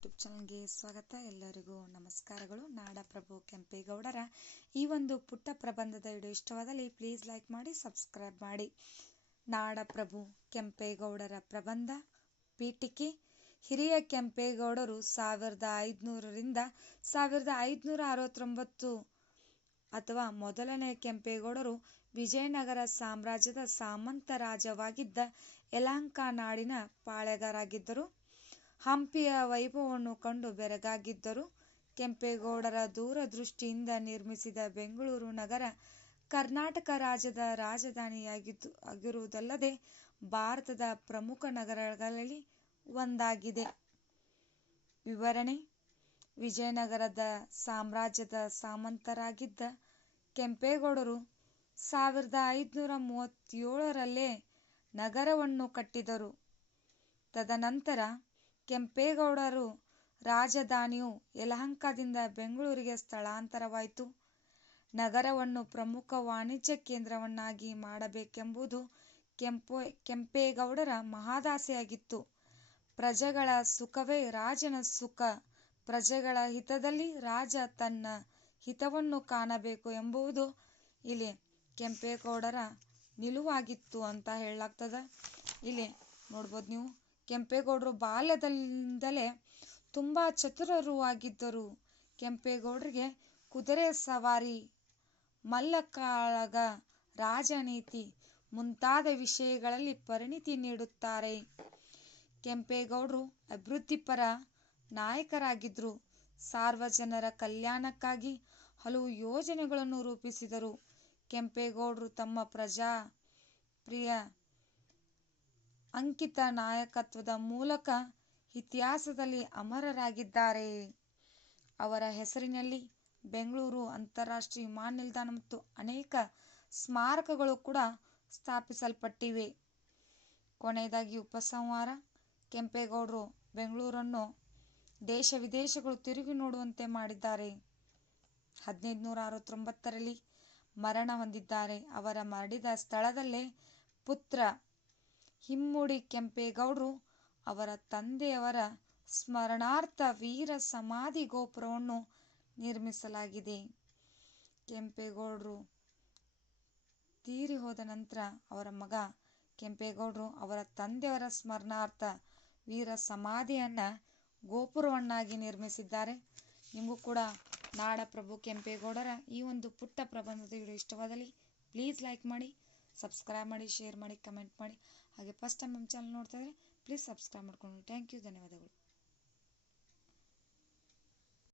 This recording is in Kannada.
ಯೂಟ್ಯೂಬ್ ಚಾನಲ್ಗೆ ಸ್ವಾಗತ. ಎಲ್ಲರಿಗೂ ನಮಸ್ಕಾರಗಳು. ನಾಡಪ್ರಭು ಕೆಂಪೇಗೌಡರ ಈ ಒಂದು ಪುಟ್ಟ ಪ್ರಬಂಧದ ವಿಡಿಯೋ ಇಷ್ಟವಾದಲ್ಲಿ ಪ್ಲೀಸ್ ಲೈಕ್ ಮಾಡಿ, ಸಬ್ಸ್ಕ್ರೈಬ್ ಮಾಡಿ. ನಾಡಪ್ರಭು ಕೆಂಪೇಗೌಡರ ಪ್ರಬಂಧ ಪೀಠಿಕೆ. ಹಿರಿಯ ಕೆಂಪೇಗೌಡರು 1500ರಿಂದ 1569 ಅಥವಾ ಮೊದಲನೇ ಕೆಂಪೇಗೌಡರು ವಿಜಯನಗರ ಸಾಮ್ರಾಜ್ಯದ ಸಾಮಂತ ರಾಜವಾಗಿದ್ದ ಯಲಹಂಕ ನಾಡಿನ ಪಾಳೆಗಾರರಾಗಿದ್ದರು. ಹಂಪಿಯ ವೈಭವವನ್ನು ಕಂಡು ಬೆರಗಾಗಿದ್ದರು. ಕೆಂಪೇಗೌಡರ ದೂರದೃಷ್ಟಿಯಿಂದ ನಿರ್ಮಿಸಿದ ಬೆಂಗಳೂರು ನಗರ ಕರ್ನಾಟಕ ರಾಜ್ಯದ ರಾಜಧಾನಿಯಾಗಿರುವುದಲ್ಲದೆ ಭಾರತದ ಪ್ರಮುಖ ನಗರಗಳಲ್ಲಿ ಒಂದಾಗಿದೆ. ವಿವರಣೆ: ವಿಜಯನಗರದ ಸಾಮ್ರಾಜ್ಯದ ಸಾಮಂತರಾಗಿದ್ದ ಕೆಂಪೇಗೌಡರು 1537ರಲ್ಲೇ ನಗರವನ್ನು ಕಟ್ಟಿದರು. ತದನಂತರ ಕೆಂಪೇಗೌಡರ ರಾಜಧಾನಿಯು ಯಲಹಂಕದಿಂದ ಬೆಂಗಳೂರಿಗೆ ಸ್ಥಳಾಂತರವಾಯಿತು. ನಗರವನ್ನು ಪ್ರಮುಖ ವಾಣಿಜ್ಯ ಕೇಂದ್ರವನ್ನಾಗಿ ಮಾಡಬೇಕೆಂಬುದು ಕೆಂಪೇಗೌಡರ ಮಹದಾಸೆಯಾಗಿತ್ತು. ಪ್ರಜೆಗಳ ಸುಖವೇ ರಾಜನ ಸುಖ, ಪ್ರಜೆಗಳ ಹಿತದಲ್ಲಿ ರಾಜ ತನ್ನ ಹಿತವನ್ನು ಕಾಣಬೇಕು ಎಂಬುದು ಇಲ್ಲಿ ಕೆಂಪೇಗೌಡರ ನಿಲುವಾಗಿತ್ತು ಅಂತ ಹೇಳಲಾಗ್ತದೆ. ಇಲ್ಲಿ ನೋಡ್ಬೋದು ನೀವು, ಕೆಂಪೇಗೌಡರು ಬಾಲ್ಯದಿಂದಲೇ ತುಂಬ ಚತುರರು ಆಗಿದ್ದರು. ಕೆಂಪೇಗೌಡರಿಗೆ ಕುದುರೆ ಸವಾರಿ, ಮಲ್ಲಕಾಳಗ, ರಾಜನೀತಿ ಮುಂತಾದ ವಿಷಯಗಳಲ್ಲಿ ಪರಿಣಿತಿ ನೀಡುತ್ತಾರೆ. ಕೆಂಪೇಗೌಡರು ಅಭಿವೃದ್ಧಿಪರ ನಾಯಕರಾಗಿದ್ದರು. ಸಾರ್ವಜನರ ಕಲ್ಯಾಣಕ್ಕಾಗಿ ಹಲವು ಯೋಜನೆಗಳನ್ನು ರೂಪಿಸಿದರು. ಕೆಂಪೇಗೌಡರು ತಮ್ಮ ಪ್ರಜಾಪ್ರಿಯ ಅಂಕಿತ ನಾಯಕತ್ವದ ಮೂಲಕ ಇತಿಹಾಸದಲ್ಲಿ ಅಮರರಾಗಿದ್ದಾರೆ. ಅವರ ಹೆಸರಿನಲ್ಲಿ ಬೆಂಗಳೂರು ಅಂತಾರಾಷ್ಟ್ರೀಯ ವಿಮಾನ ನಿಲ್ದಾಣ ಮತ್ತು ಅನೇಕ ಸ್ಮಾರಕಗಳು ಕೂಡ ಸ್ಥಾಪಿಸಲ್ಪಟ್ಟಿವೆ. ಕೊನೆಯದಾಗಿ ಉಪಸಂಹಾರ: ಕೆಂಪೇಗೌಡರು ಬೆಂಗಳೂರನ್ನು ದೇಶ ವಿದೇಶಗಳು ತಿರುಗಿ ನೋಡುವಂತೆ ಮಾಡಿದ್ದಾರೆ. 1569ರಲ್ಲಿ ಮರಣ ಹೊಂದಿದ್ದಾರೆ. ಅವರ ಮಡಿದ ಸ್ಥಳದಲ್ಲೇ ಪುತ್ರ ಇಮ್ಮಡಿ ಕೆಂಪೇಗೌಡರು ಅವರ ತಂದೆಯವರ ಸ್ಮರಣಾರ್ಥ ವೀರ ಸಮಾಧಿ ಗೋಪುರವನ್ನು ನಿರ್ಮಿಸಲಾಗಿದೆ. ಕೆಂಪೇಗೌಡರು ತೀರಿ ಹೋದ ನಂತರ ಅವರ ಮಗ ಕೆಂಪೇಗೌಡರು ಅವರ ತಂದೆಯವರ ಸ್ಮರಣಾರ್ಥ ವೀರ ಸಮಾಧಿಯನ್ನ ಗೋಪುರವನ್ನಾಗಿ ನಿರ್ಮಿಸಿದ್ದಾರೆ. ನಿಮಗೂ ಕೂಡ ನಾಡಪ್ರಭು ಕೆಂಪೇಗೌಡರ ಈ ಒಂದು ಪುಟ್ಟ ಪ್ರಬಂಧದ ವಿಡಿಯೋ ಇಷ್ಟವಾದಲ್ಲಿ ಪ್ಲೀಸ್ ಲೈಕ್ ಮಾಡಿ, ಸಬ್ಸ್ಕ್ರೈಬ್ ಮಾಡಿ, ಶೇರ್ ಮಾಡಿ, ಕಮೆಂಟ್ ಮಾಡಿ. ಹಾಗೆ ಫಸ್ಟ್ ಟೈಮ್ ನಮ್ಮ ಚಾನಲ್ ನೋಡ್ತಾ ಇದ್ರೆ ಪ್ಲೀಸ್ ಸಬ್ಸ್ಕ್ರೈಬ್ ಮಾಡ್ಕೊಂಡು. ಥ್ಯಾಂಕ್ ಯು, ಧನ್ಯವಾದಗಳು.